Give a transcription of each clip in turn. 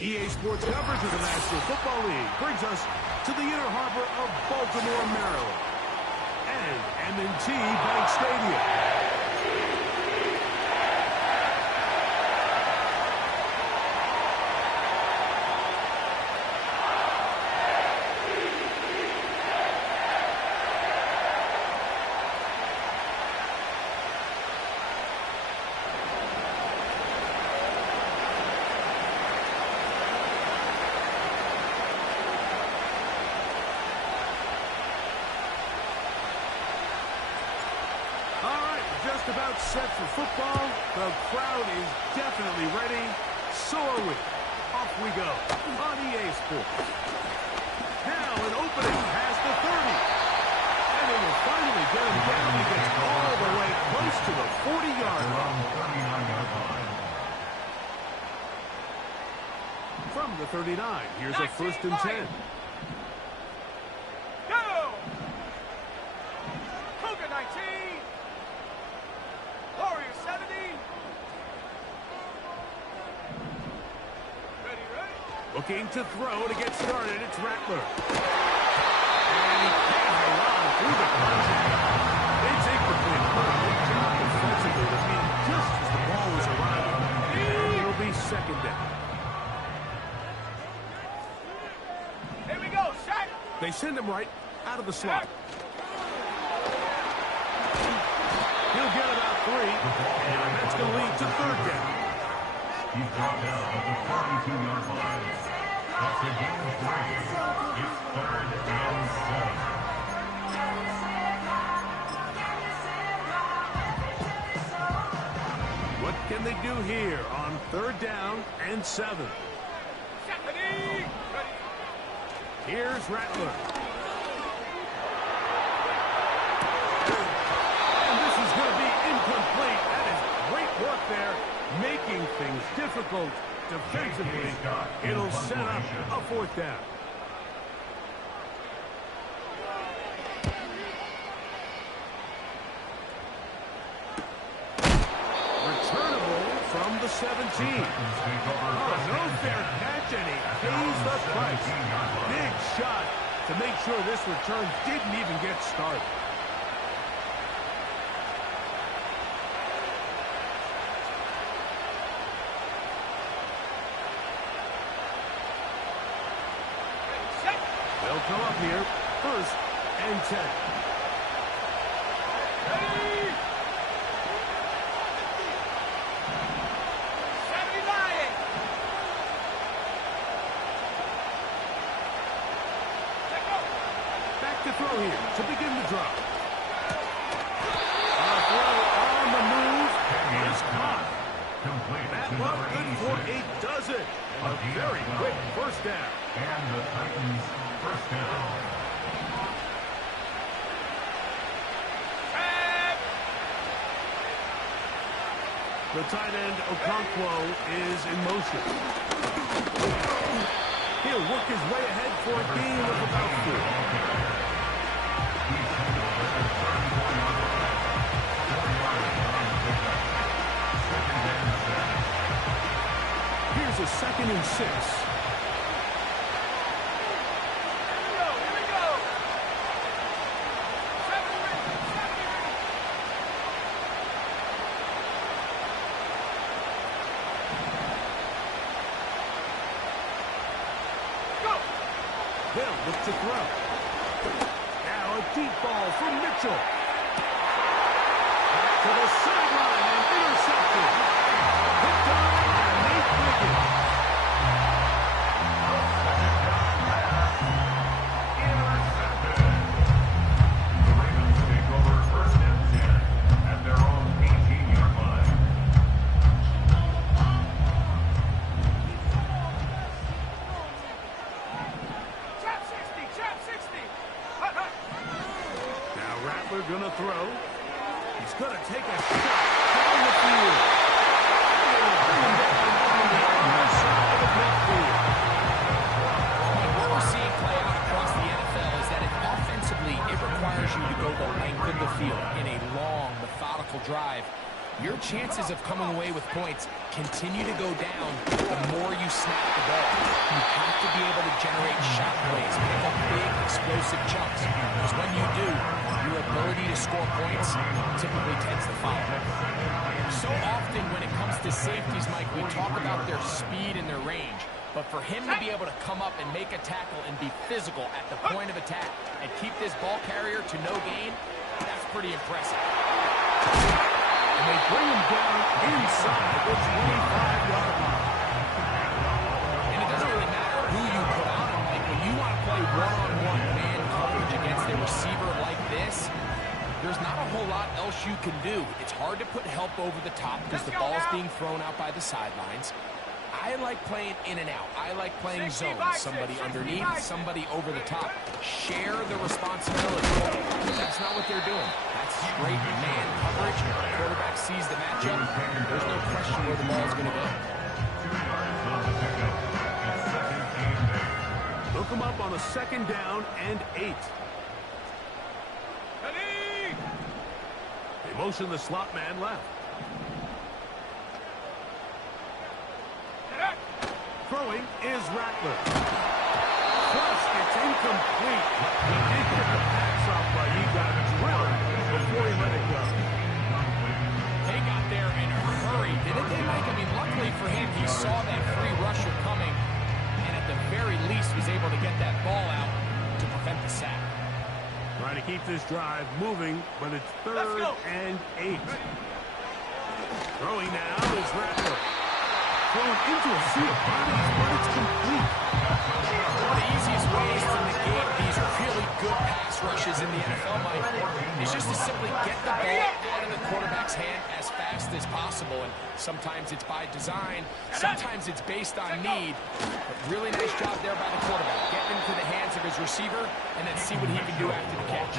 EA Sports coverage of the National Football League brings us to the inner harbor of Baltimore, Maryland, and M&T Bank Stadium. Just about set for football. The crowd is definitely ready. So are we. Off we go on EA Sports. Now an opening past the 30. And they will finally get him down. He gets all the way close to the 40-yard line. From the 39, here's a 1st and 10. Go! Cougar 19. Warrior 70. Ready, ready. Looking to throw to get started. It's Rattler. And he can't hang on through the contact. It's incomplete. Good job defensively to beat just as the ball was arriving. And it'll be 2nd down. Here we go, Shaq. They send him right out of the slot. He'll get about 3, and that's going to lead to 3rd down. He's brought down at the 42-yard line. That's a gain of 3. It's 3rd and 7. What can they do here on 3rd down and 7? Ready. Here's Rattler. Incomplete. That is great work there, making things difficult defensively. It'll set up a 4th down. Returnable from the 17. Oh, no fair catch, and he pays the price. Big shot to make sure this return didn't even get started. They'll come up here, 1st and 10. Ready. 79. Back to throw here to begin the drop. Throw on the move is caught. That one good for a dozen. And a very quick 1st down. And the Titans 1st down. The tight end, Okonkwo, is in motion. He'll work his way ahead for a gain of about 4. Here's a 2nd and 6. They'll look to throw. Now a deep ball from Mitchell. Back to the sideline and intercepted. Picked up by Nate Wiggins. Intercepted. The Ravens take over 1st and 10 at their own 18-yard line. Rattler gonna throw. He's gonna take a shot down the field. Bring him down on the other side of the midfield. What we're seeing play out across the NFL is that offensively it requires you to go the length of the field in a long, methodical drive. your chances of coming away with points continue to go down the more you snap the ball. You have to be able to generate shot plays, pick up big, explosive chunks. Because when you do, your ability to score points typically tends to follow. So often when it comes to safeties, Mike, we talk about their speed and their range. But for him to be able to come up and make a tackle and be physical at the point of attack and keep this ball carrier to no gain, that's pretty impressive. And they bring him down inside the 25-yard line. And it doesn't really matter who you put on him. Like when you want to play one-on-one man coverage against a receiver like this, there's not a whole lot else you can do. It's hard to put help over the top because the ball's being thrown out by the sidelines. I like playing in and out. I like playing zone. Somebody underneath, somebody over the top. Share the responsibility. But that's not what they're doing. That's straight man coverage. Quarterback sees the matchup. There's no question where the ball is going to go. 2 yards on the pickup. It's second and 8. Look him up on a 2nd down and 8. Ready! They motion the slot man left. Throwing is Rattler. Plus, it's incomplete. He did get the pass off, but he got drilled before he let it go. They got there in a hurry, didn't they, Mike? I mean, luckily for him, he saw that free rusher coming, and at the very least was able to get that ball out to prevent the sack. Trying to keep this drive moving, but it's 3rd and 8. Throwing now is Rattler. Thrown into a sea of bodies, but it's complete. One of the easiest ways to negate these really good pass rushes in the NFL, Mike, is just to simply get the ball out of the quarterback's hand as fast as possible. And sometimes it's by design, sometimes it's based on need. But really nice job there by the quarterback. Get into the hands of his receiver and then see what he can do after the catch.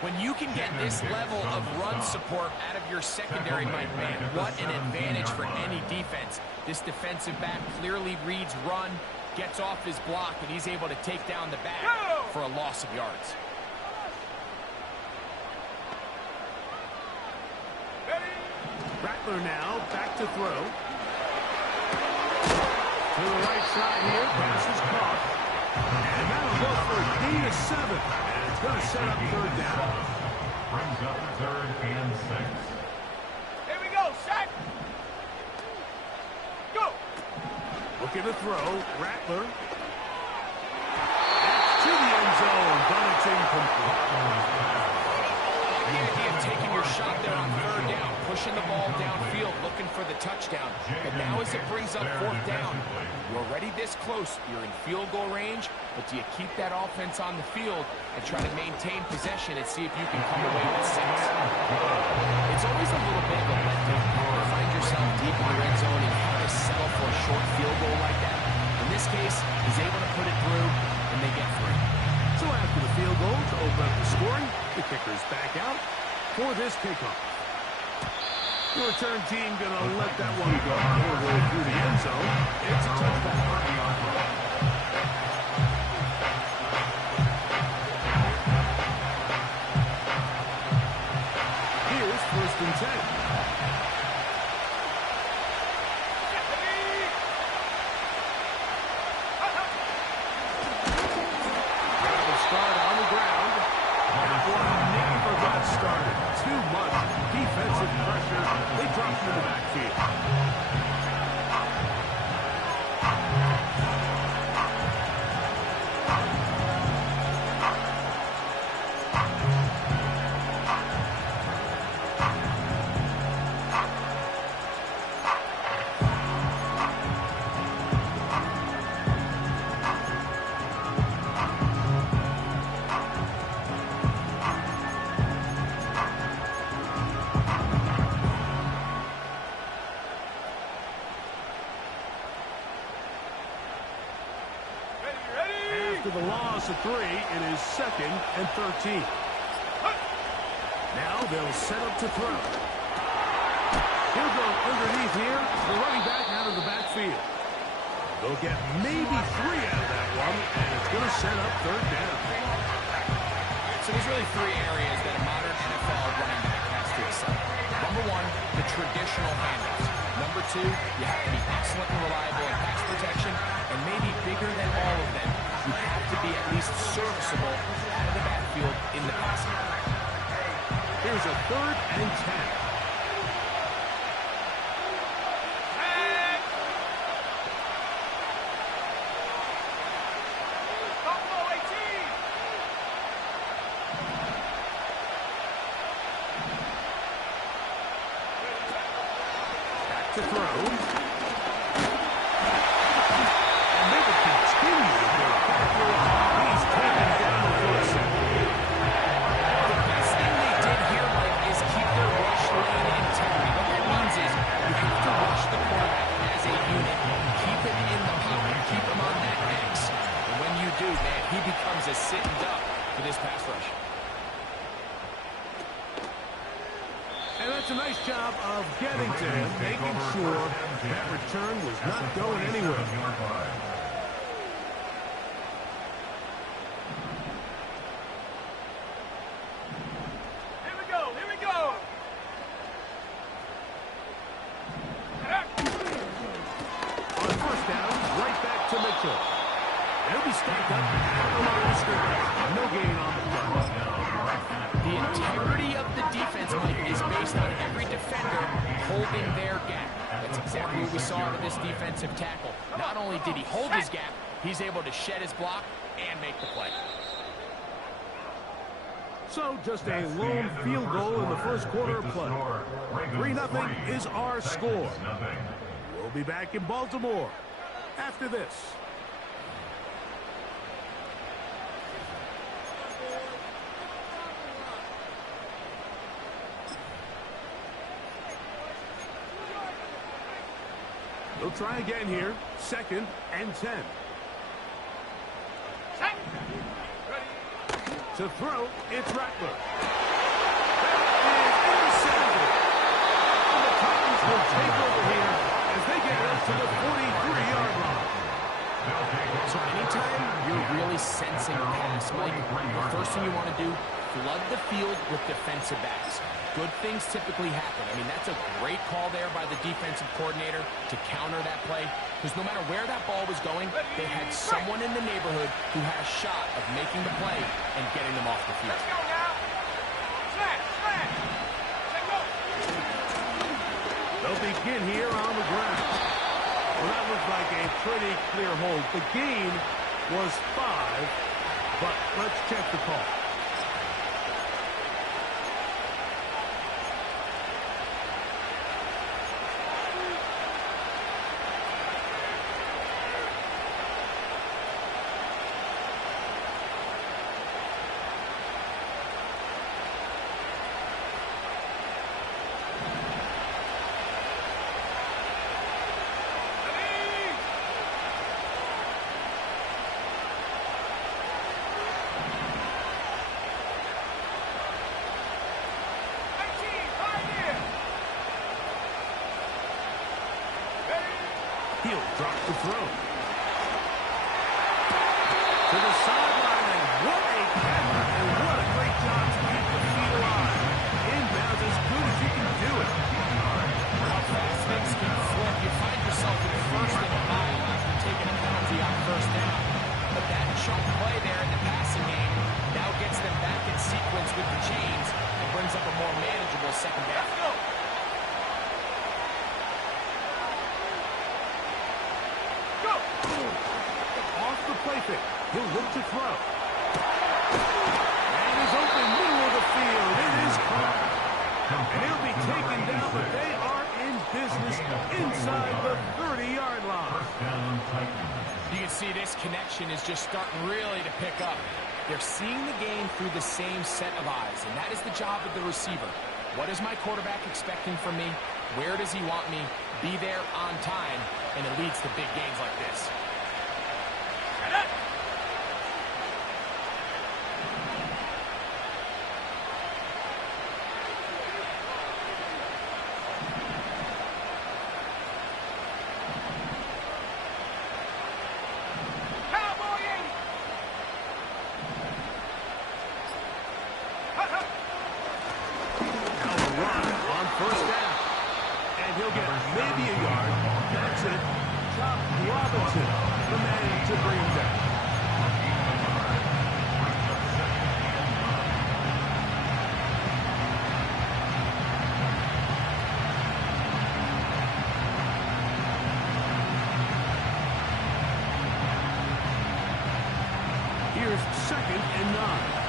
When you can get this level of run support out of your secondary, Mike, man, what an advantage for any defense. This defensive back clearly reads run, gets off his block, and he's able to take down the back for a loss of yards. Rattler now back to throw. To the right side here, pass is caught. And that'll go for a gain of 7. And it's going to set up 3rd down. Brings up 3rd and 6. Here we go, set! Go! Looking to throw, Rattler. That's to the end zone, but it's incomplete. The idea of taking your shot there on 3rd down, pushing the ball downfield, looking for the touchdown. But now as it brings up 4th down, you're already this close. You're in field goal range, but do you keep that offense on the field and try to maintain possession and see if you can come away with 6? It's always a little bit of a letdown to find yourself deep in the red zone and have to settle for a short field goal like that. In this case, he's able to put it through, and they get 3. So after the field goal to open up the scoring, the kicker's back out for this kickoff. The return team going to let that one go or roll through the end zone. It's a touchback. Here's 1st and 10. Start on the ground. That one never got started. Too much defensive pressure. They dropped him in the backfield. After the loss of 3, it is 2nd and 13. Now they'll set up to throw. He'll go underneath here. The running back out of the backfield. They'll get maybe 3 out of that one, and it's going to set up 3rd down. So there's really 3 areas that a modern NFL running back has to excel. Number 1, the two, you have to be excellent and reliable in pass protection, and maybe bigger than all of them, you have to be at least serviceable out of the backfield in the passing game. Here's a 3rd and 10. To throw. And they will continue to go backwards. He's taken down for a second. The best thing they did here, Mike, is keep their rush lane integrity. What that means is you have to rush the quarterback as a unit. Keep him in the pocket. Keep him on that X. And when you do, man, he becomes a sitting duck for this pass rush. And that's a nice job of getting to him, making sure that return was not going anywhere. Here we go, here we go. On 1st down, right back to Mitchell. They'll be stacked up at the line of scrimmage. No gain on the play. The integrity of the defense, Mike, is based on every defender holding their gap. That's exactly what we saw out of this defensive tackle. Not only did he hold his gap, he's able to shed his block and make the play. So just a lone field goal in the 1st quarter of play. 3-0 is our score. We'll be back in Baltimore after this. They'll try again here. 2nd and 10. To throw, it's Rattler. That is intercepted. And the Titans will take over here as they get up to the 43-yard line. So anytime you're really sensing a pass, Mike, the first thing you want to do, flood the field with defensive backs. Good things typically happen. I mean, that's a great call there by the defensive coordinator to counter that play, because no matter where that ball was going, they had someone in the neighborhood who had a shot of making the play and getting them off the field. Let's go now. Smash, smash. Let's go. They'll begin here on the ground. Well, that looked like a pretty clear hold. The gain was 5, but let's check the call. He'll drop the throw. To the sideline, and what a catch, and what a great job to keep the feet alive. Inbounds as good as you can do it. How fast things can flip. You find yourself in 1st and a mile after taking a penalty on 1st down. But that chunk play there in the passing game now gets them back in sequence with the chains and brings up a more manageable 2nd down. Let's go. Off the play fake. He'll look to throw. And he's open middle of the field. It is caught. And he'll be taken down, but they are in business inside the 30-yard line. You can see this connection is just starting really to pick up. They're seeing the game through the same set of eyes, and that is the job of the receiver. What is my quarterback expecting from me? Where does he want me? Be there on time, and it leads to big gains like this. And he'll get maybe a yard. That's it. Chop Robinson, the man to bring him down. Here's 2nd and 9.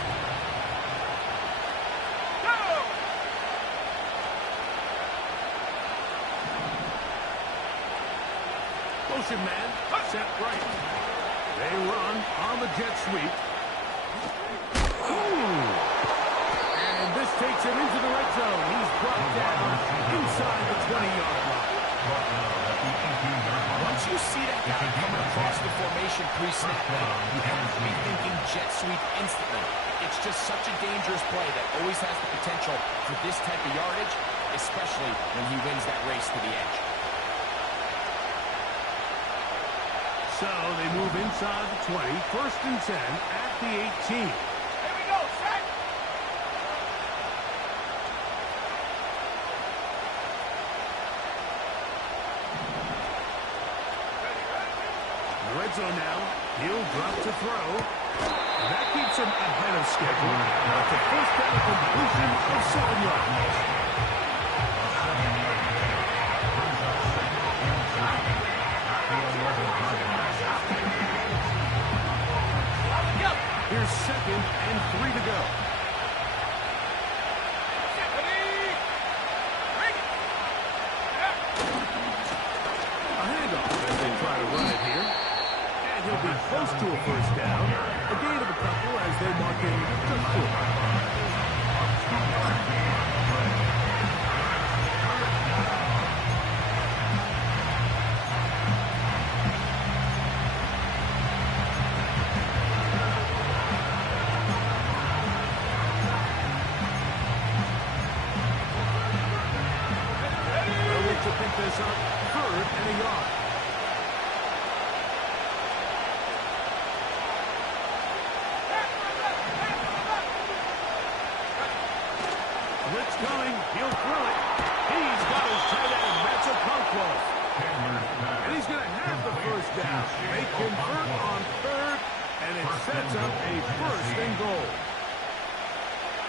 Motion man, set right. They run on the jet sweep. Ooh. And this takes him into the red zone. He's brought down inside the 20-yard line. Once you see that guy coming across the formation pre-snap, you have to be thinking jet sweep instantly. It's just such a dangerous play that always has the potential for this type of yardage, especially when he wins that race to the edge. So they move inside the 20, 1st and 10 at the 18. Here we go, set. The red zone now. He'll drop to throw. That keeps him ahead of schedule. That's a first down completion of 7 yards. Here's 2nd and 3 to go. A handoff as they try to run it here. And he'll be close to a first down. A gain of a couple as they mark him just short. To pick this up, 3rd and a yard. Blitz coming, he'll throw it. He's got his tight end. That's a pump close. And he's going to have the first down. They convert on 3rd, and it sets up a 1st and goal.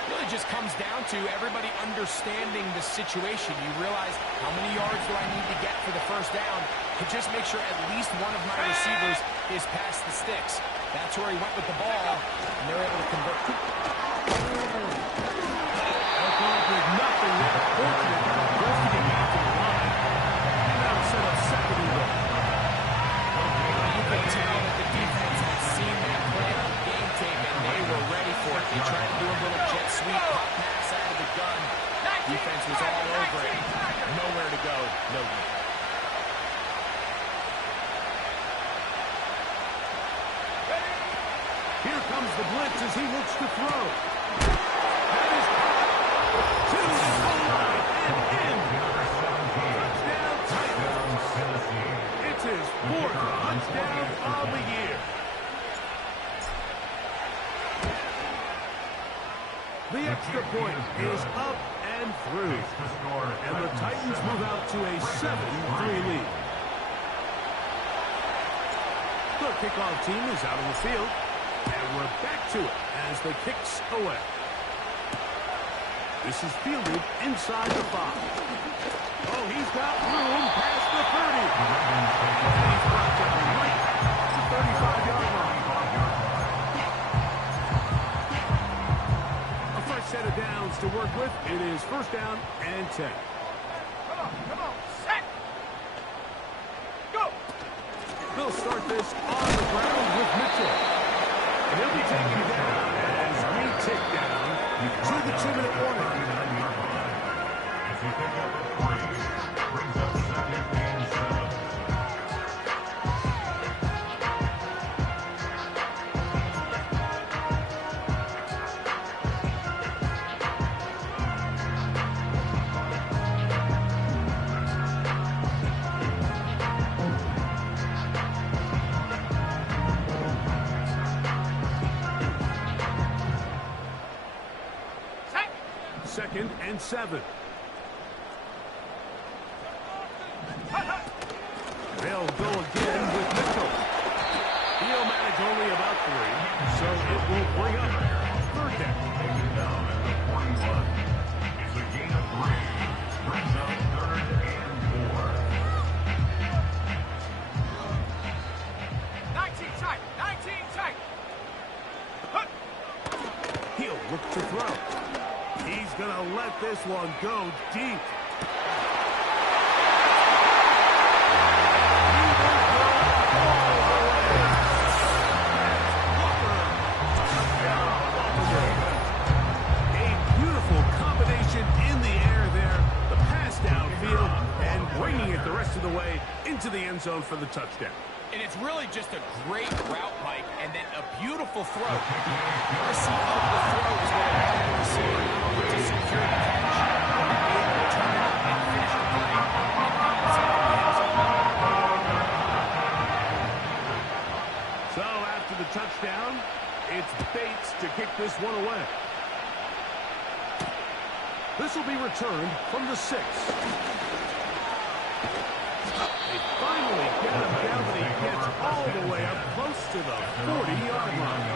Really just comes down to everybody understanding the situation. You realize how many yards do I need to get for the first down to just make sure at least one of my receivers is past the sticks. That's where he went with the ball, and they're able to convert. Accomplished nothing there. Fortunate just to get back to the line. And that'll set up 2nd and goal. You can tell that the defense had seen that play on the game tape, and they were ready for it. They tried to do a little jet sweep, pop pass out of the gun. Defense was all over it. Nowhere to go, no good. Here comes the blitz as he looks to throw. That is caught. To the goal line and in. Touchdown Titans. It's his 4th touchdown of the year. The extra point is up and through. And the Titans move out to a 7-3 lead. The kickoff team is out on the field. And we're back to it as the kick's away. This is fielded inside the 5. Oh, he's got room past the 30. And he's brought down right at the 35-yard line. A fresh set of downs to work with. It is 1st down and 10. Come on, set. Go. They'll start this on the ground with Mitchell. And he'll be taken down as we tick down to the 2-minute warning. As he picked up 3, brings up 2nd and 7. Second and 7. They'll go again with Mitchell. He'll manage only about 3, so it will bring up 3rd down. Taken down at the 41. It's a gain of 3. Brings up 3rd and 4. 19 tight. 19 tight. Hut. He'll look to throw. He's going to let this one go deep. Into the end zone for the touchdown. And it's really just a great route, Mike, and then a beautiful throw. Mercy of the throw is what allowed the receiver to secure the catch and be able to turn it and finish the play inside the end zone. So after the touchdown, it's Bates to kick this one away. This will be returned from the 6. They finally get him down, but he gets all the way up close to the 40-yard line.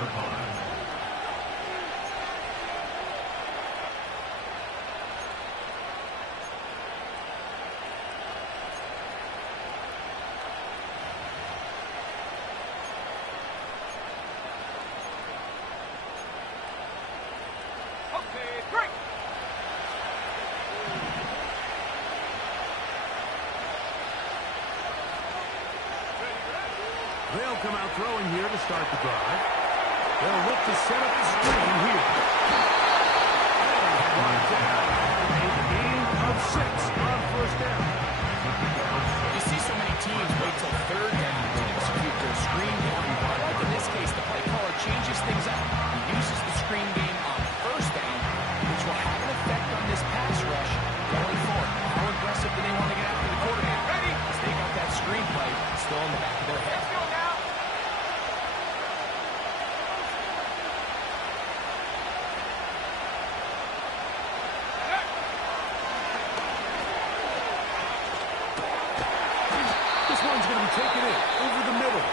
Okay, break. They'll come out throwing here to start the drive. They'll look to set up the screen here. Brought down. A gain of 6 on 1st down. You see so many teams wait till 3rd down to execute their screen game. But in this case, the play caller changes things up. He uses the screen game on 1st down, which will have an effect on this pass rush going forward. How aggressive do they want to get after the quarterback? Ready? As they got that screen play still in the back of their head. Let's go now. This one's going to be taken in over the middle.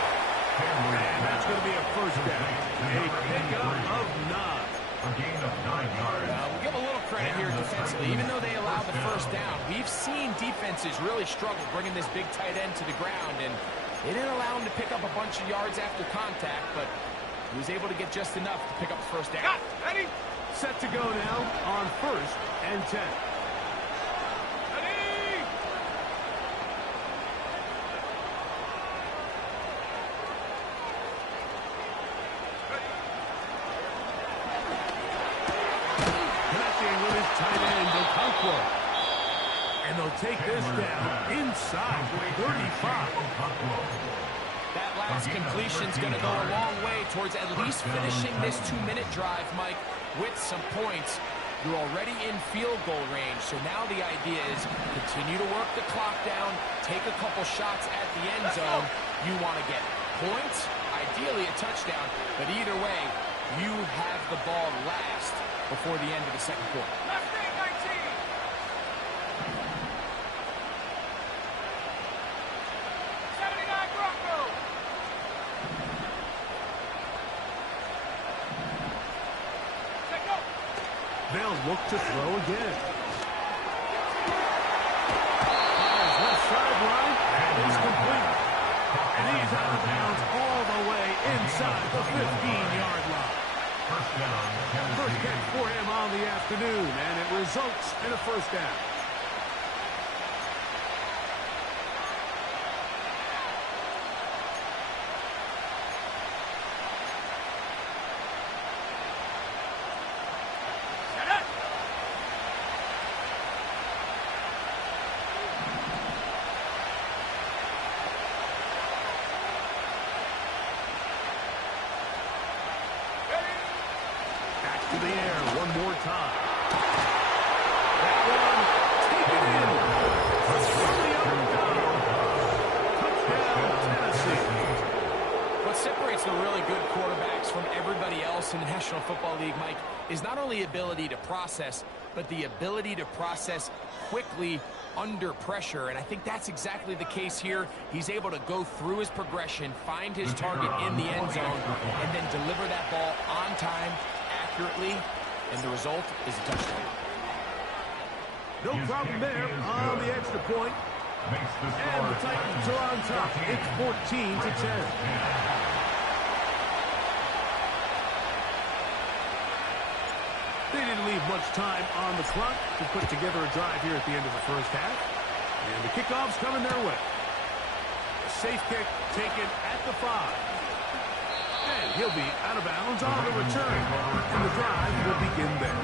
And that's going to be a 1st down. A pickup of 9. A gain of 9 yards. We'll give a little credit here defensively. Even though they allowed the 1st down, we've seen defenses really struggle bringing this big tight end to the ground, and they didn't allow him to pick up a bunch of yards after contact, but he was able to get just enough to pick up the 1st down. Got it. Ready? Set to go now on 1st and 10. Ready? Connecting with his tight end, Okonkwo. And they'll take this down inside 35. That last completion's going to go a long way towards at least finishing this 2-minute drive, Mike, with some points. You're already in field goal range, so now the idea is continue to work the clock down, take a couple shots at the end zone. You want to get points, ideally a touchdown, but either way, you have the ball last before the end of the 2nd quarter. Left wing 19. They'll look to throw again. Fires left sideline, and it's complete. And he's out of bounds all the way inside the 15-yard line. First catch for him on the afternoon, and it results in a 1st down. To the air one more time. That one taken in. Touchdown, Tennessee. What separates the really good quarterbacks from everybody else in the National Football League, Mike, is not only ability to process, but the ability to process quickly under pressure, and I think that's exactly the case here. He's able to go through his progression, find his target in the end zone, and then deliver that ball on time, accurately, and the result is a touchdown. No problem there on the extra point. And the Titans are on top. It's 14-10. They didn't leave much time on the clock to put together a drive here at the end of the first half. And the kickoff's coming their way. A safe kick taken at the 5. And he'll be out of bounds on the return. And the drive will begin there.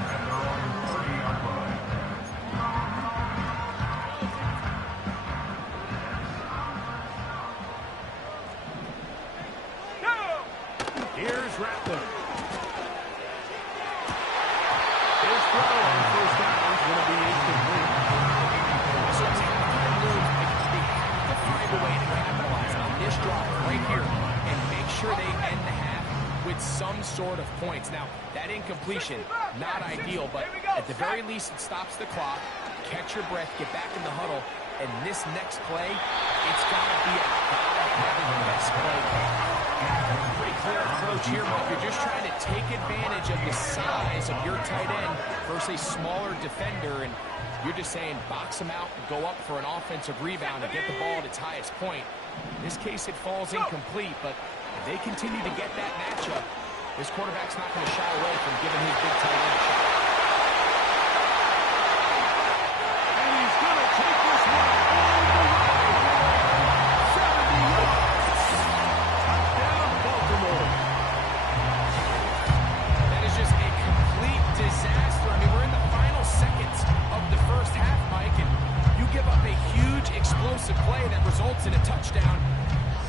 Here's Rattler. His throw on first down is going to be incomplete. So it's halftime moves. They have to find a way to capitalize on this drive right here and make sure they end the half with some sort of points. Now, that incompletion, not ideal, but at the very least it stops the clock. Catch your breath, get back in the huddle, and this next play, it's got to be a best play. Pretty clear approach here, Mike. You're just trying to take advantage of the size of your tight end versus a smaller defender, and you're just saying box him out, go up for an offensive rebound, and get the ball at its highest point. In this case, it falls incomplete, but if they continue to get that matchup, this quarterback's not going to shy away from giving his big tight end a shot. And he's going to take this one all the way. 70 yards. Touchdown, Baltimore. That is just a complete disaster. I mean, we're in the final seconds of the first half, Mike, and you give up a huge explosive play that results in a touchdown.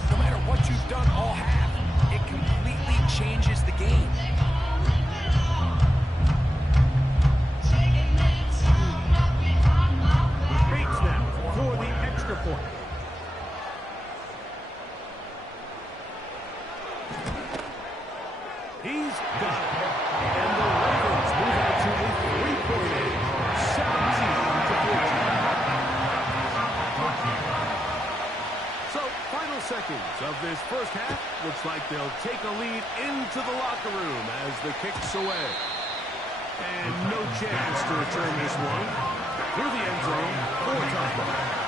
No matter what you've done all half, it completely changes the game. Bates now for the extra point. He's got it. And the Ravens move out to a 3-point lead, 17-14. So, final seconds of this first half. Looks like they'll take a lead into the locker room as the kick's away. And no chance to return this one. Through the end zone for a touchdown.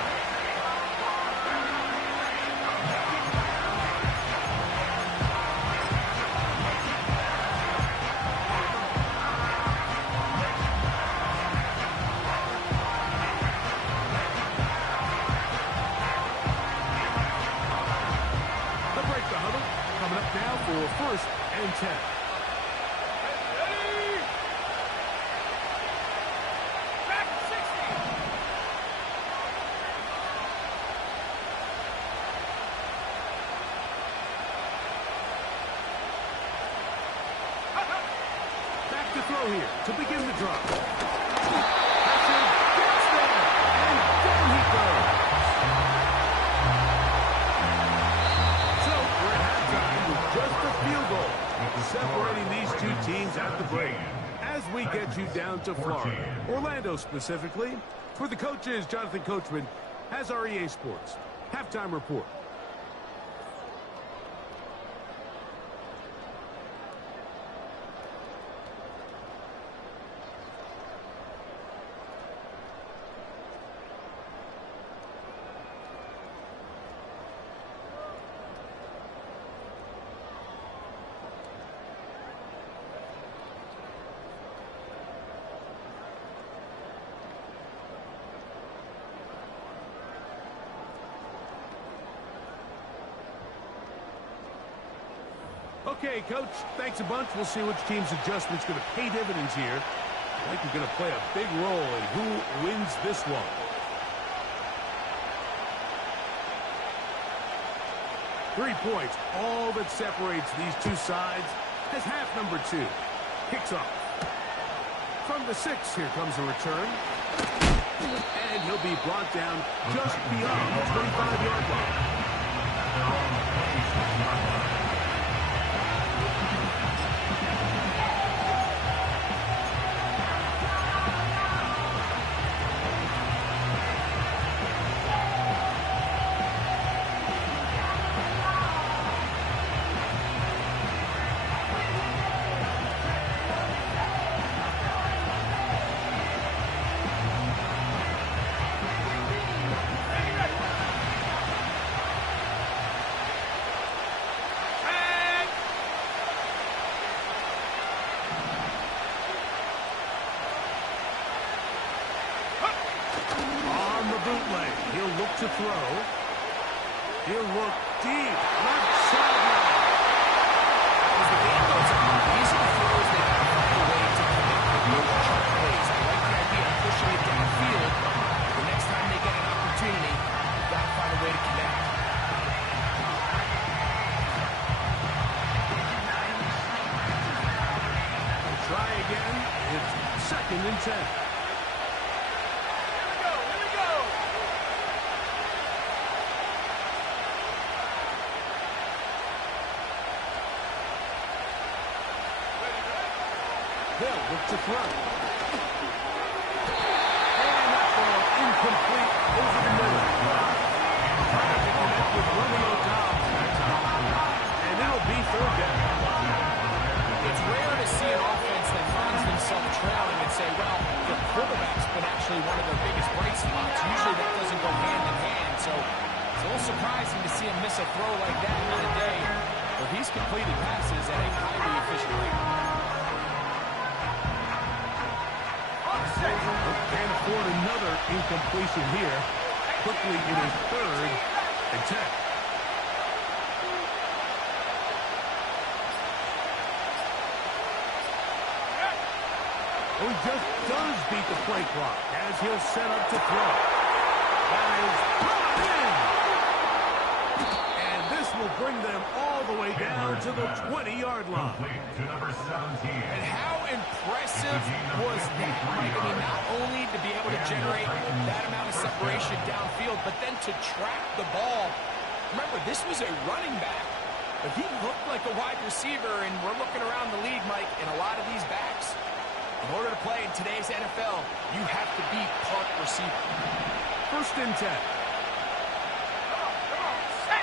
For 1st and 10. Ready? Back 60. Back to throw here to begin the drive. Pressure gets there, and down he goes. So we're at halftime with just a field goal, separating these two teams at the break. As we get you down to Florida, Orlando specifically, for the coaches, Jonathan Coachman has our EA Sports halftime report. Okay, Coach, thanks a bunch. We'll see which team's adjustment's going to pay dividends here. I think we're going to play a big role in who wins this one. Three points, all that separates these two sides as half number 2. Kicks off. From the 6, here comes a return. And he'll be brought down just beyond the 25-yard line. On the bootleg, he'll look to throw. He'll look deep. Left sideline. As the game goes on, these are the throws they got to find a way to connect with those chunk plays. I like the idea of pushing it downfield. The next time they get an opportunity, you've got to find a way to connect. Try again. It's 2nd and 10. Here we go. They'll look to throw. And that ball incomplete over the middle. Trying to connect with Romeo Dobbs. And it'll be 3rd down. It's rare to see an offense that finds themselves trailing and say, well, the quarterback's been actually one of their biggest bright spots. Usually that doesn't go hand in hand, so it's a little surprising to see him miss a throw like that on a day where he's completing passes at a highly efficient rate. Can't afford another incompletion here. Quickly it is 3rd and 10. He just does beat the play clock as he'll set up to throw. That is brought in. And this will bring them all the way down to the 20-yard line. Complete to number 17. And how impressive was that, Mike? I mean, not only to be able to generate that amount of separation downfield, but then to track the ball. Remember, this was a running back, but he looked like a wide receiver, and we're looking around the league, Mike, and a lot of these backs, in order to play in today's NFL, you have to be part receiver. 1st and 10. Come on, set.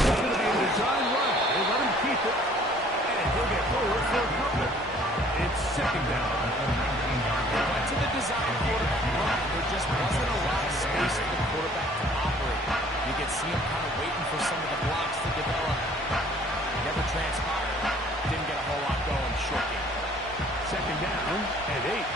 It's going to be a design run. They let him keep it. And he'll get forward for a couple. It's 2nd down. They went to the design quarterback run. There just wasn't a lot of space for the quarterback to operate. You could see him kind of waiting for some of the blocks to develop. Never transpired. Didn't get a whole lot going short game. 2nd down and 8.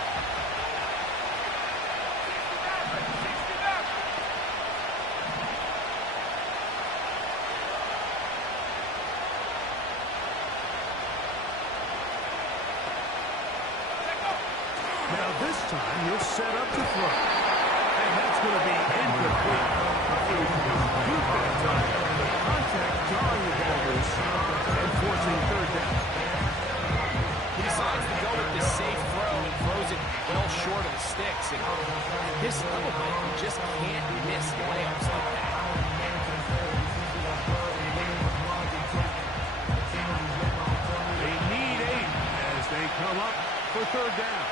Now this time he'll set up to throw. And that's going to be incomplete. Good bad time. Contact drawing the ball loose and forcing 3rd down. He decides to go with this safe throw and throws it well short of the sticks. And at this level, Mike, you just can't miss layups like that. They need 8 as they come up for 3rd down.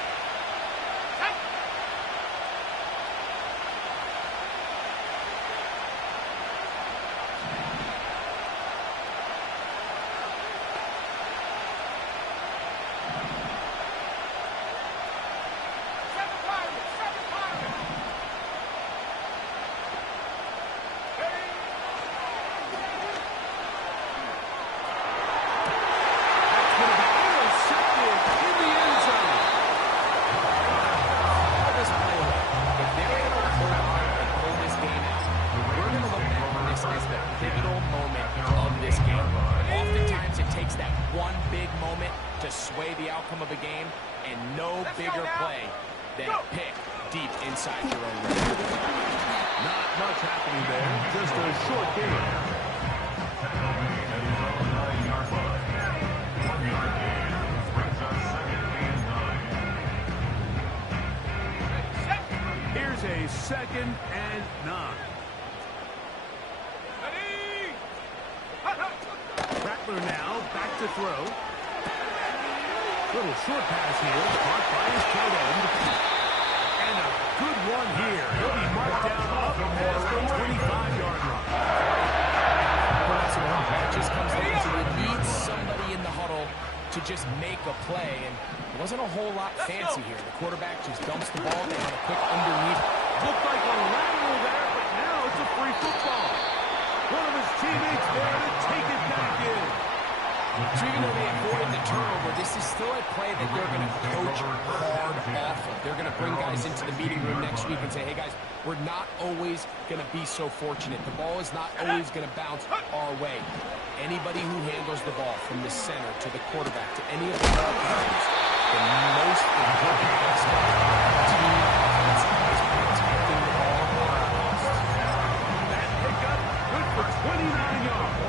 Sway the outcome of a game, and no bigger play than a pick deep inside your own ring. Not much happening there, just a short game. 1 yard gain brings us 2nd and 9. Here's a 2nd and 9. Rattler now back to throw. Little short pass here, caught by his tight end. And a good one here. He'll be marked down up past the 25-yard line. It just comes down to you need somebody in the huddle to just make a play, and it wasn't a whole lot fancy here. The quarterback just dumps the ball down a quick underneath. Looked like a lateral there, but now it's a free football. One of his teammates there to take it back in. So even though they avoided the turnover, this is still a play that they're going to coach hard off of. They're going to bring guys into the meeting room next week and say, hey, guys, we're not always going to be so fortunate. The ball is not always going to bounce our way. Anybody who handles the ball from the center to the quarterback to any of the ball carriers, the most important aspect of the team offense is protecting the ball at all costs. That pickup, good for 29 yards.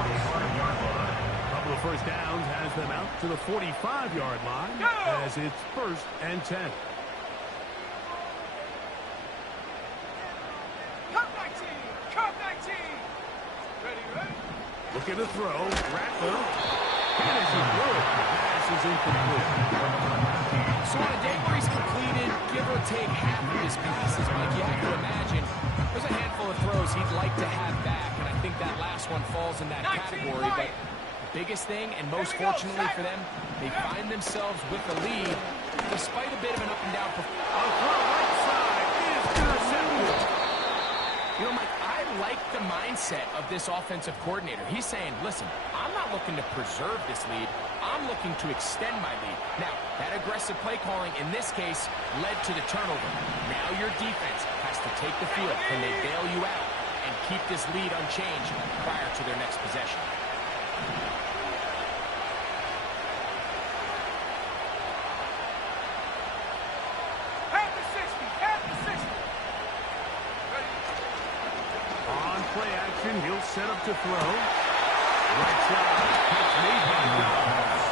Couple of first downs has them out to the 45-yard line as it's 1st and 10. Looking to throw. Rattler. And as he blew it, the pass is incomplete. So on a day where he's completed, give or take half of his passes, Mike, you have to imagine there's a handful of throws he'd like to have back, and I think that last one falls in that category. But the biggest thing, and most fortunately for them, they find themselves with the lead despite a bit of an up-and-down performance. A throw right side is intercepted. You know, Mike, I like the mindset of this offensive coordinator. He's saying, listen, I'm not looking to preserve this lead. I'm looking to extend my lead. Now, that aggressive play calling in this case led to the turnover. Now your defense has to take the field. Can they bail you out and keep this lead unchanged prior to their next possession? He'll set up to throw. Right side. Catch made by Dobbs.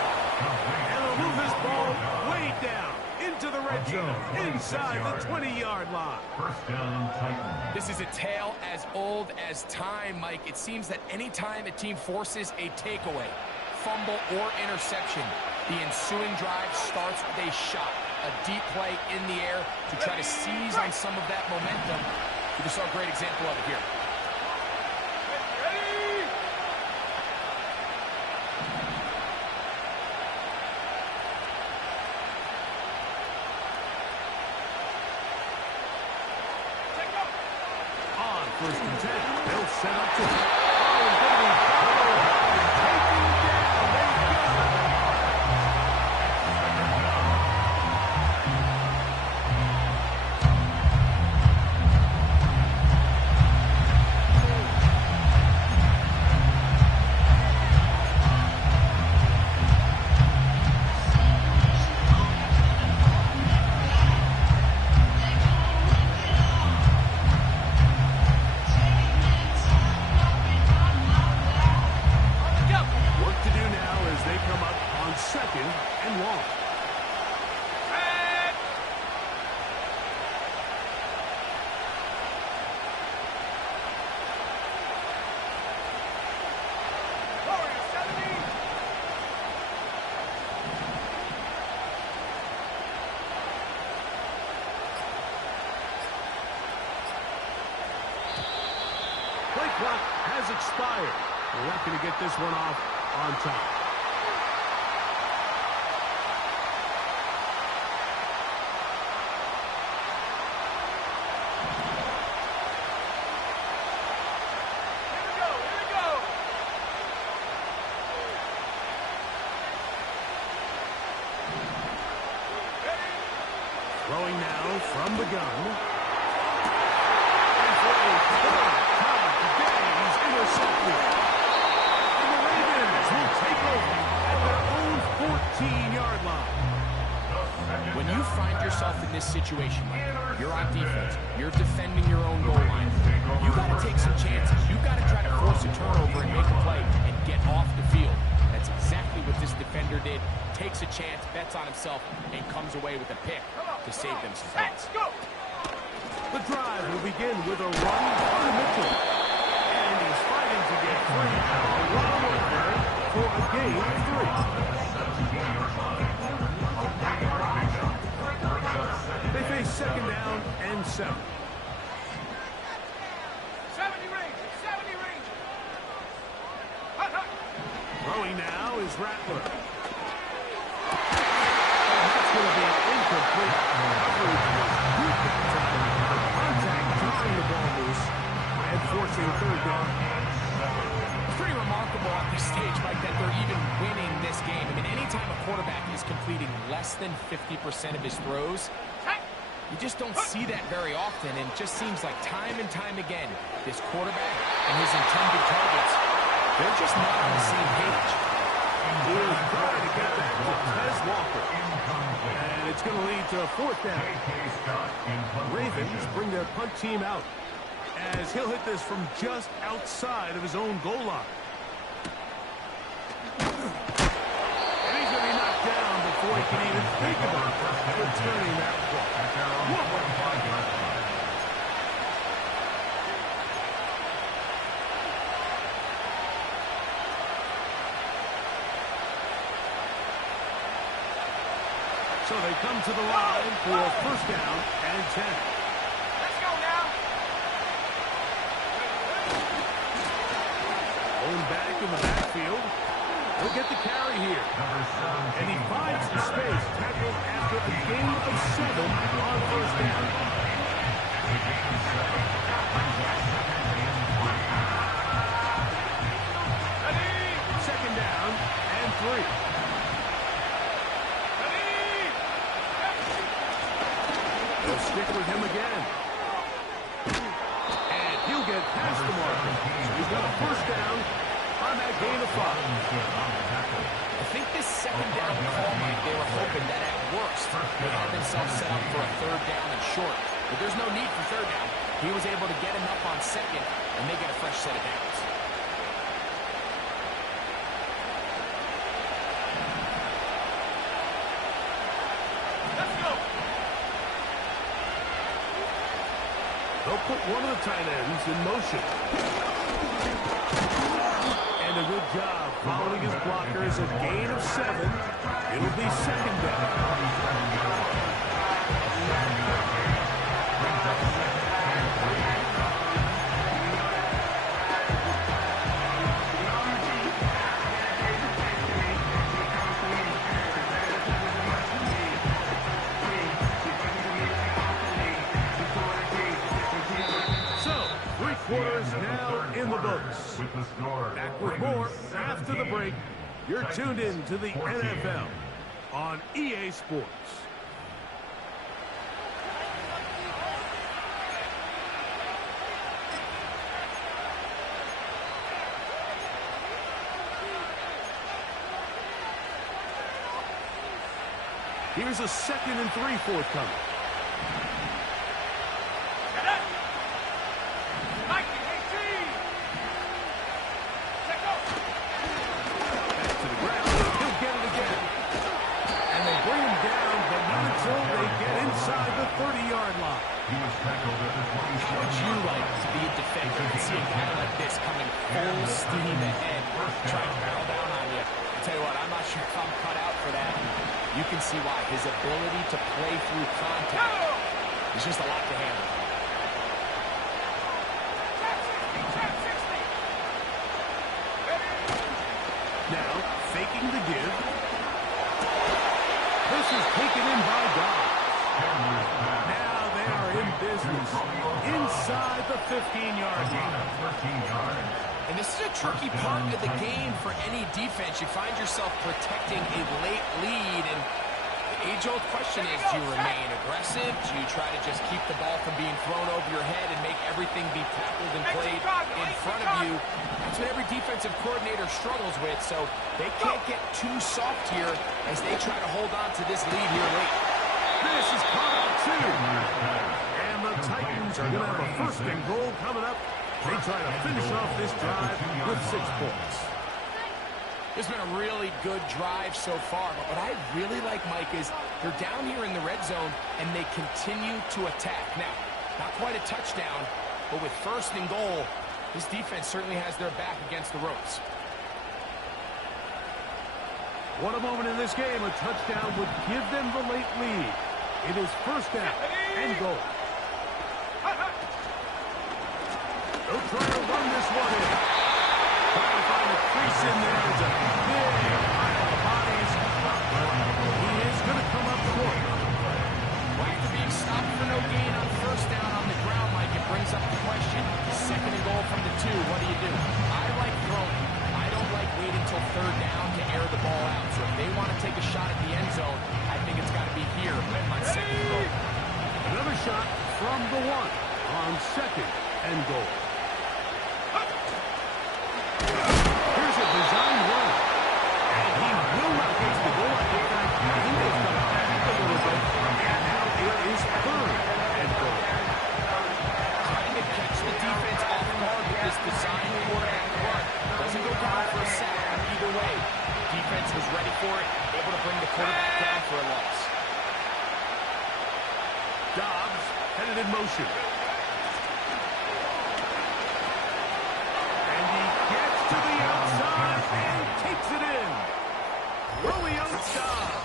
And he'll move this ball way down into the red zone, inside the 20-yard line. First down, Titans. This is a tale as old as time, Mike. It seems that any time a team forces a takeaway, fumble, or interception, the ensuing drive starts with a shot, a deep play in the air to try to seize on some of that momentum. We just saw a great example of it here. First and 10. They'll set up to taking clock has expired. We're not going to get this one off on time. Throwing now from the gun. And for a third time today, he's intercepted. And the Ravens will take over at their own 14-yard line. When you find yourself in this situation, you're on defense, you're defending your own goal line, you got to take some chances. You got to try to force a turnover and make a play and get off the field. That's exactly what this defender did. Takes a chance, bets on himself, and comes away with a pick to save them some points. The drive will begin with a run on Mitchell. And he's fighting to get free. A run over for a gain of 3. They face second down and 7. 70 Rangers, 70 Rangers. Throwing now is Rattler. And that's going to be incomplete. Coverage was good that time. Contact drawing the ball loose and forcing third down. It's pretty remarkable at this stage, Mike, that they're even winning this completing less than 50% of his throws. You just don't see that very often, and it just seems like time and time again, this quarterback and his intended targets, they're just not on the same page. He is trying to get that to Tez Walker. And it's going to lead to a fourth down. Ravens bring their punt team out as he'll hit this from just outside of his own goal line. And he's going to be knocked down before he can even think about returning that ball. So they come to the line for a first down and 10. Let's go now. Going back in the backfield. He'll get the carry here. And he finds the space, tackled after a gain of 7 on first down. Second down and 3. They'll stick with him again. And he'll get past the marker. So he's got a first down on that gain of 5. I think this second down call, Mike, they were hoping that at worst they had themselves set up for a third down and short. But there's no need for third down. He was able to get enough on second, and they get a fresh set of downs. They'll put one of the tight ends in motion. And a good job following his blockers. A gain of 7. It'll be second down. Quarters now in the books. Back with more after the break. You're tuned in to the NFL on EA Sports. Here's a 2nd and 3 forthcoming. Inside the 30-yard line. How would you like to be a defender and see a guy like this coming full steam ahead, trying to barrel down on you? I'll tell you what, I'm not sure if I'm cut out for that. You can see why. His ability to play through contact is just a lot to handle. Now, faking the give. This is taken in by God. Now they are in business inside the 15-yard line. And this is a tricky part of the game for any defense. You find yourself protecting a late lead, and the age-old question is, do you remain aggressive? Do you try to just keep the ball from being thrown over your head and make everything be tackled and played in front of you? That's what every defensive coordinator struggles with, so they can't get too soft here as they try to hold on to this lead here late. This is caught out too. And the Titans are going to have a 1st and goal coming up. They try to finish off this drive with 6 points. This has been a really good drive so far, but what I really like, Mike, is they're down here in the red zone, and they continue to attack. Now, not quite a touchdown, but with 1st and goal, this defense certainly has their back against the ropes. What a moment in this game. A touchdown would give them the late lead. It is 1st down and goal. They'll try to run this one in. Trying to find a crease in there. It's a big pile of bodies. He is going to come up short. Well, after being stopped for no gain on 1st down on the ground, Mike, it brings up the question. 2nd and goal from the 2. What do you do? I like throwing. I don't like waiting until 3rd down to air the ball out. So if they want to take a shot at the end zone, I think it's got to be here on second goal. Another shot from the one on second and goal. Here's a designed run. And he will not get to the goal line. In fact, I think they've come back a little bit. And now it is third and goal. Trying to catch the defense off guard with this designed quarterback run. Doesn't go down for a sack either way. Defense was ready for it, able to bring the quarterback down for a loss. Dobbs headed in motion. And he gets to the outside and takes it in. Romeo Dobbs.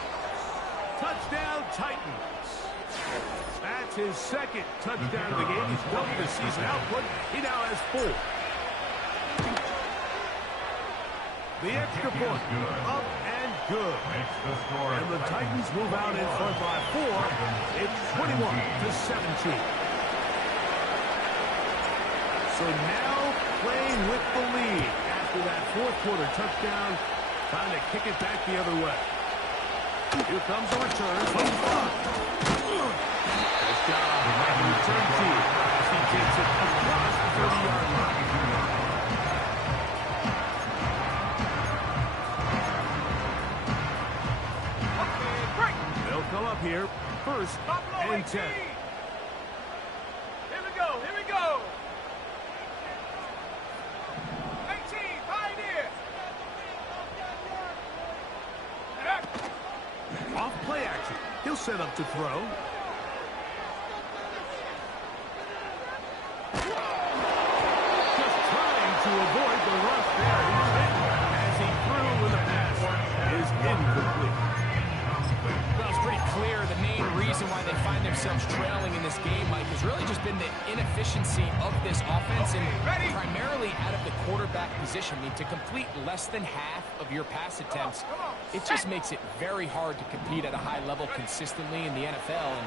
Touchdown, Titans. That's his second touchdown of the game. He's doubled his season output. He now has 4. The extra point, up and good. And the Titans move out in front by 4. It's 21-17. So now playing with the lead after that fourth quarter touchdown, trying to kick it back the other way. Here comes a return from Fox. Nice job by the return team as he takes it across the 30-yard line. They'll come up here, first and 10. Here we go, here we go. 18, Pioneer. Off play action. He'll set up to throw. Just trying to avoid the rush there. He's hit as he threw with a pass is incomplete. Well, it's pretty clear the main reason why they find themselves trailing in this game, Mike, has really just been the inefficiency of this offense and primarily out of the quarterback position. I mean, to complete less than half of your pass attempts, it just makes it very hard to compete at a high level consistently in the NFL. And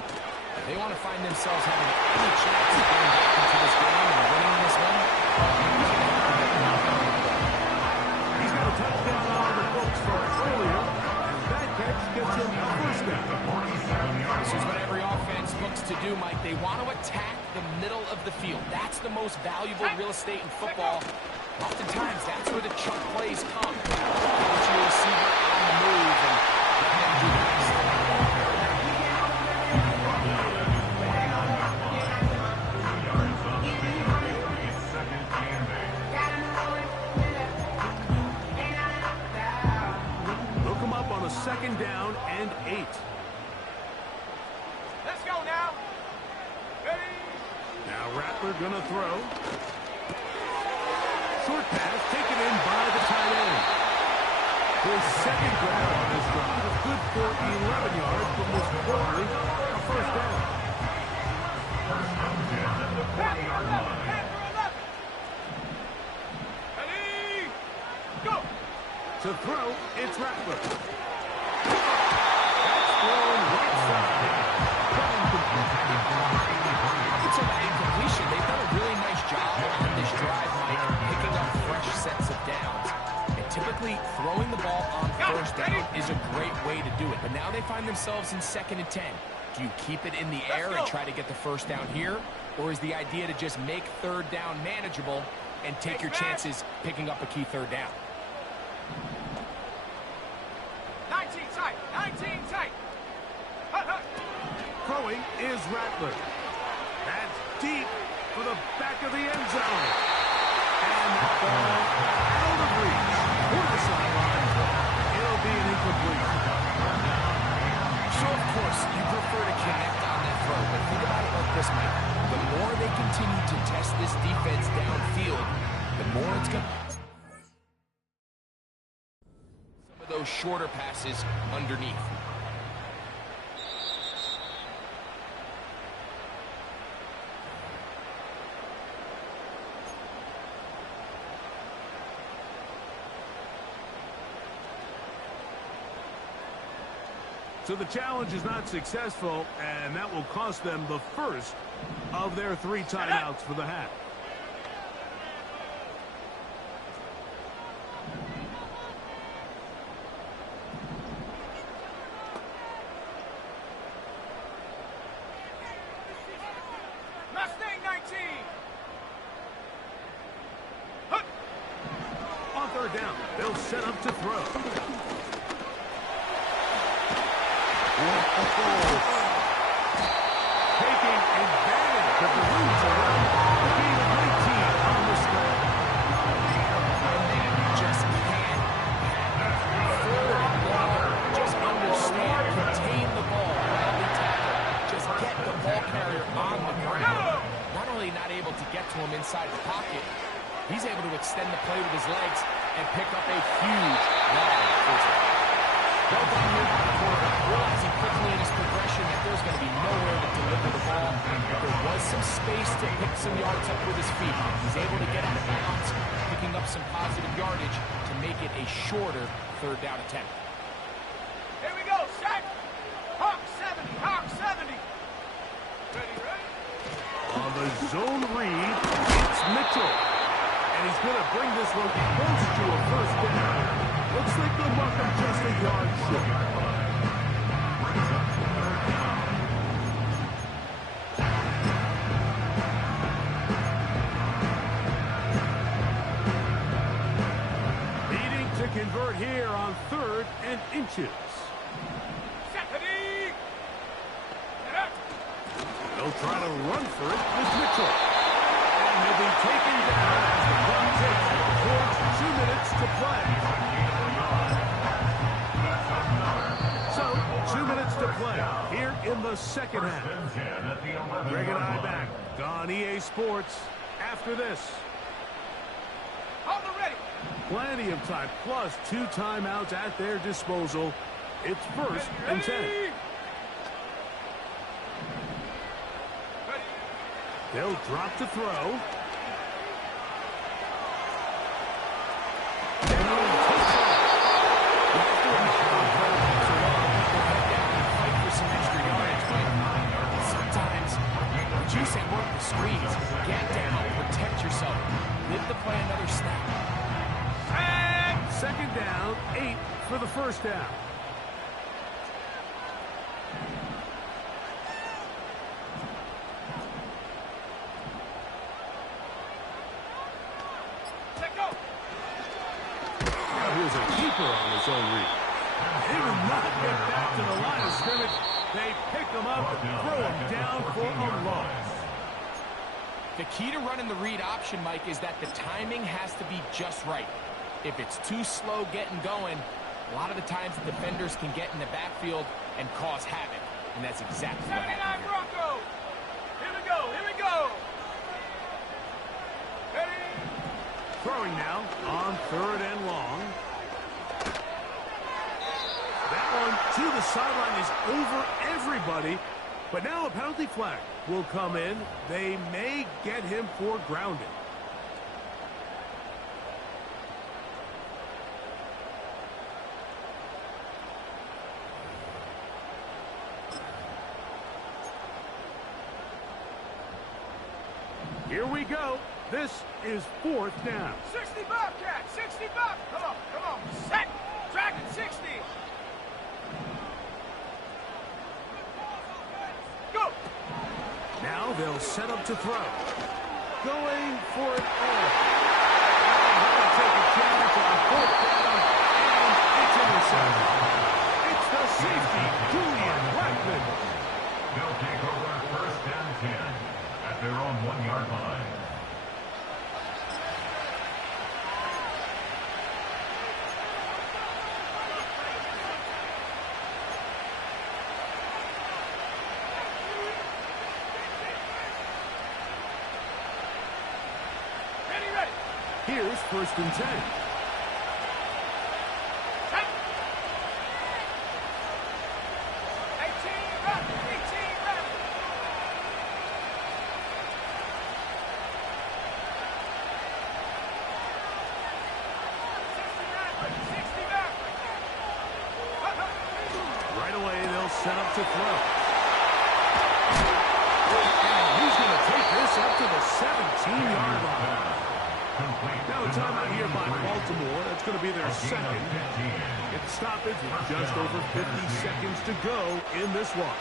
if they want to find themselves having any chance of getting back into this game and winning this one, He's got a touchdown on the books from earlier. That catch gets him a first down. this is what every offense looks to do, Mike. They want to attack the middle of the field. That's the most valuable real estate in football. Oftentimes, that's where the chunk plays come. Get your receiver on the move and let him do the next thing. They'll come up on a second down and 8. Let's go now. Ready? Now Rattler gonna throw. Short pass taken in by the tight end. His second grab on this drive is good for 11 yards, but was only a first down. Ready? Go. To throw, it's Rattler. That's thrown right side. It's an incompletion. They've done a really nice job on this drive, Mike, picking up fresh sets of downs. And typically, throwing the ball on first down is a great way to do it. But now they find themselves in 2nd and 10. Do you keep it in the air and try to get the first down here? Or is the idea to just make 3rd down manageable and take your chances picking up a key 3rd down? 19 tight. 19 tight. Throwing is Rattler. That's deep for the back of the end zone. And that ball out of reach for the sideline. It'll be an incomplete. So, of course, you prefer to connect on that throw, but think about it like this, Mike. The more they continue to test this defense downfield, the more it's going to... Some of those shorter passes underneath. So the challenge is not successful, and that will cost them the first of their 3 timeouts for the half. extend the play with his legs and pick up a huge long first down. Well done here by the quarterback, realizing quickly in his progression that there's going to be nowhere to deliver the ball. But there was some space to pick some yards up with his feet. He's able to get out of bounds, picking up some positive yardage to make it a shorter third down attempt. Here we go, set. Hawk 70, Hawk 70. Ready, ready? On the zone read, it's Mitchell. And he's going to bring this one close to a first down. Looks like they'll mark him just a yard short. Needing to convert here on 3rd and inches. Stephanie! Get up! They'll try to run for it with Mitchell. And he'll be taken down as the clock ticks towards 2 minutes to play. So, 2 minutes to play here in the second half. Greg and I back on EA Sports after this. Hold it ready! Plenty of time, plus 2 timeouts at their disposal. It's 1st and 10. They'll drop to throw. Squeeze, get down, protect yourself, live to play another snap. And 2nd down, 8 for the first down. let go! Now here's a keeper on his own read. They will not get back to the line of scrimmage. They pick him up and throw him down for a loss. The key to running the read option, Mike, is that the timing has to be just right. If it's too slow getting going, a lot of the times the defenders can get in the backfield and cause havoc. And that's exactly what 79 happened here. Broncos! Here we go, here we go! Ready? Throwing now on 3rd and long. That one to the sideline is over everybody. But now a penalty flag will come in. They may get him for grounding. Here we go. This is 4th down. 60 Bobcat, 60 Bob. Come on, set. Dragon 60. Go. Now they'll set up to throw. Going for it all. They'll take a chance on 4th down, and it's intercepted. It's the safety, Julian Blackman. They'll take over 1st and 10 at their own 1-yard line. Here's 1st and 10. Right away, they'll set up to throw. And he's going to take this up to the 17-yard line. Now a timeout here by Baltimore. That's going to be their 2nd. It's stoppage with just over 50 seconds to go in this one.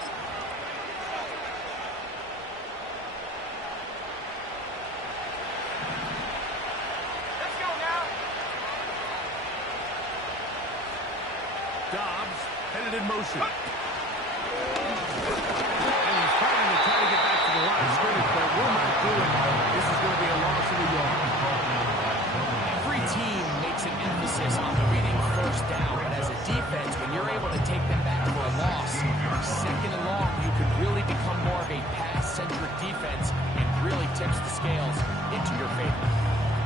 Let's go now. Dobbs headed in motion. And he's fighting to try to get back to the line of scrimmage, but we're not doing that. This is going to be a loss of a yard. Every team makes an emphasis on winning 1st down, but as a defense, when you're able to take them back for a loss, 2nd and long, you can really become more of a pass-centric defense and really tips the scales into your favor.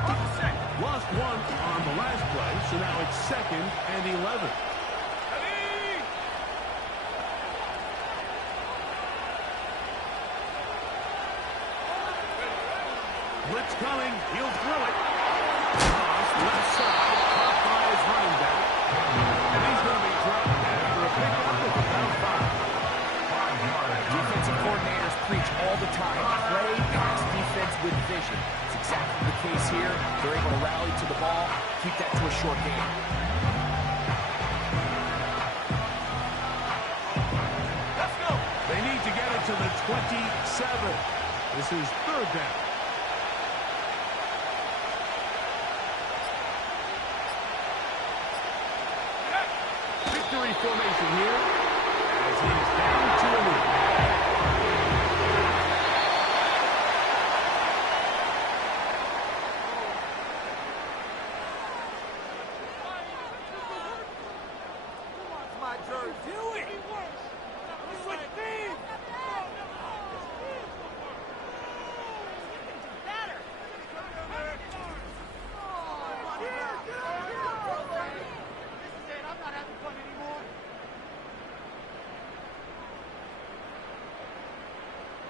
On the 2nd. Lost one on the last play, so now it's 2nd and 11. Blitz coming. He'll throw it. Cross left side. Caught by his running back. And he's going to be dropped after a pickup of about 5. Defensive coordinators preach all the time. Play pass defense with vision. It's exactly the case here. They're able to rally to the ball, keep that to a short game. Let's go. They need to get it to the 27. This is 3rd down. Victory formation here as he's down to a lead. My jersey. Do it. Switch teams. Better. This is it. I'm not having fun anymore.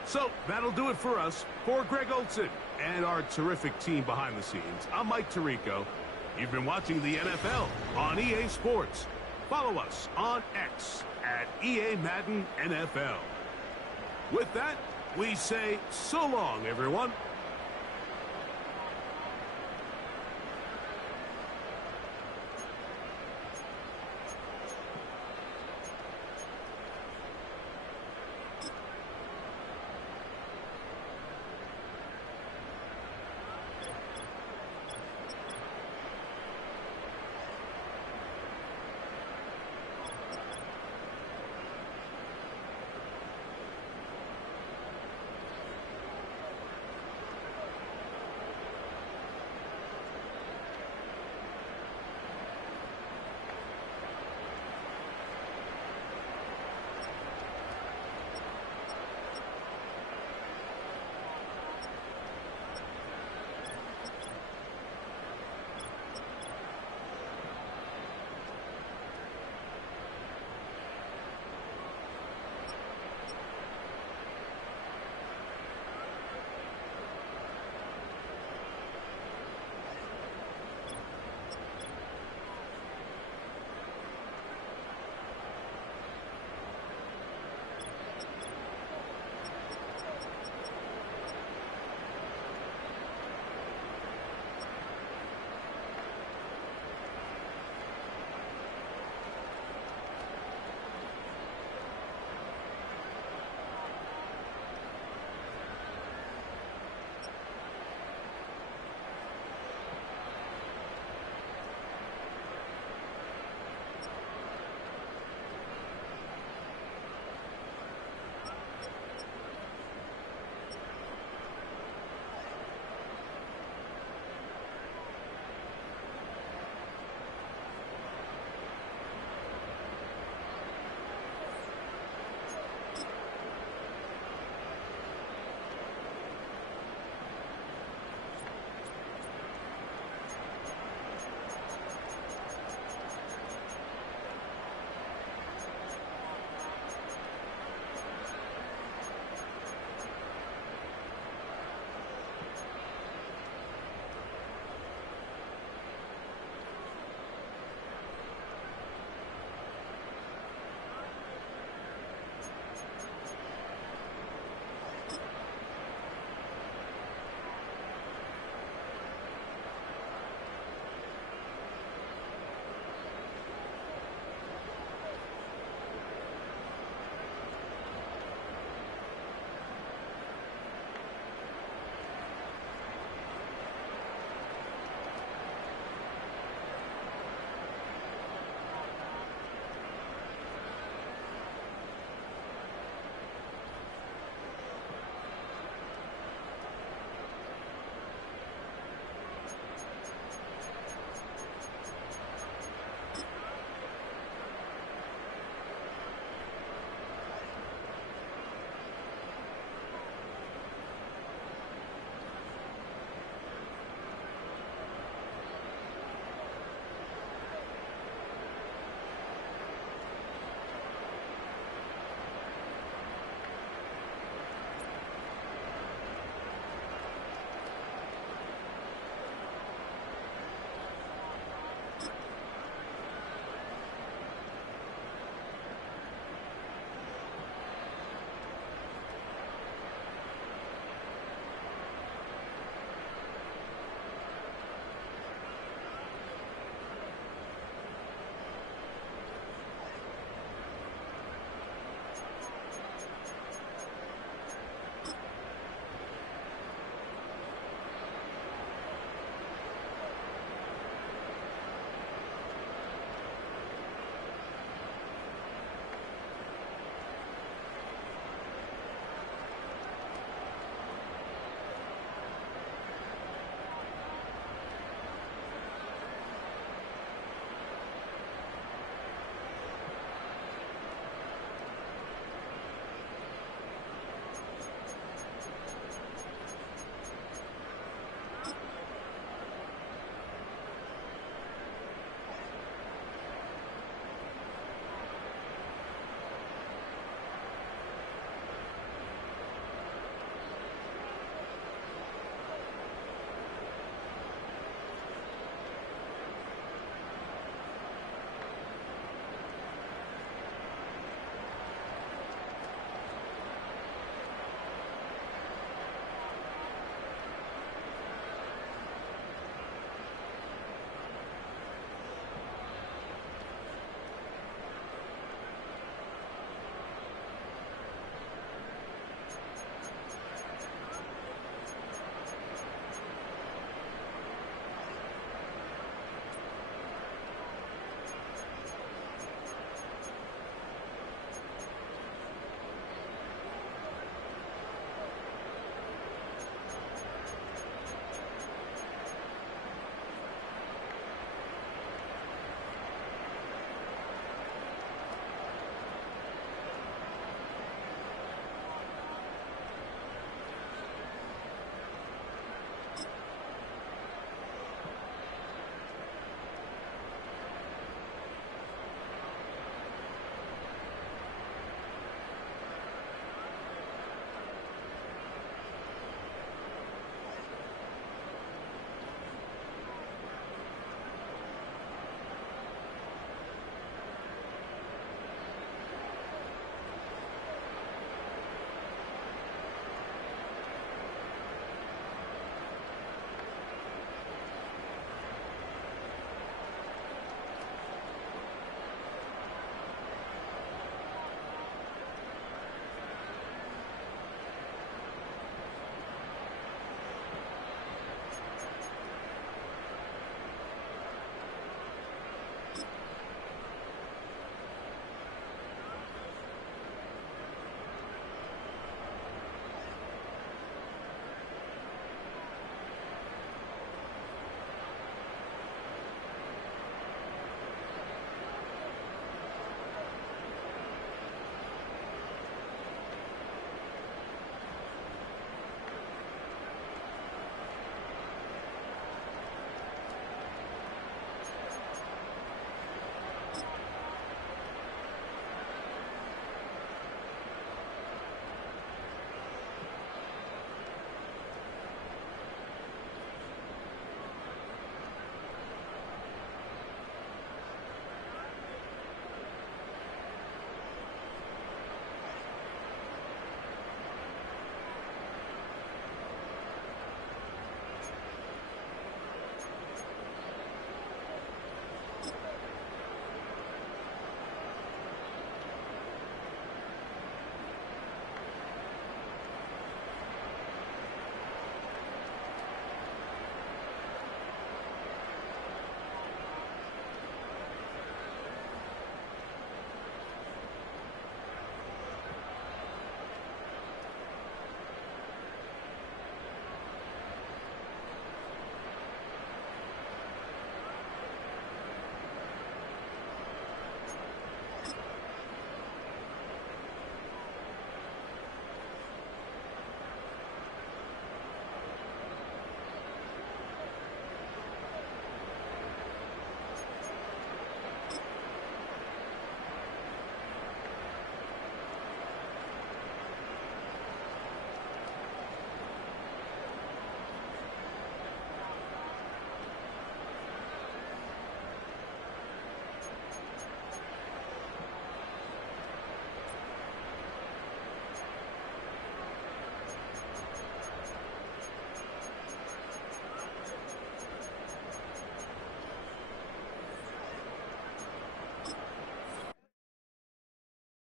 So that'll do it for us. For Greg Olson and our terrific team behind the scenes, I'm Mike Tirico. You've been watching the NFL on EA Sports. Follow us on X at EA Madden NFL. With that, we say so long, everyone.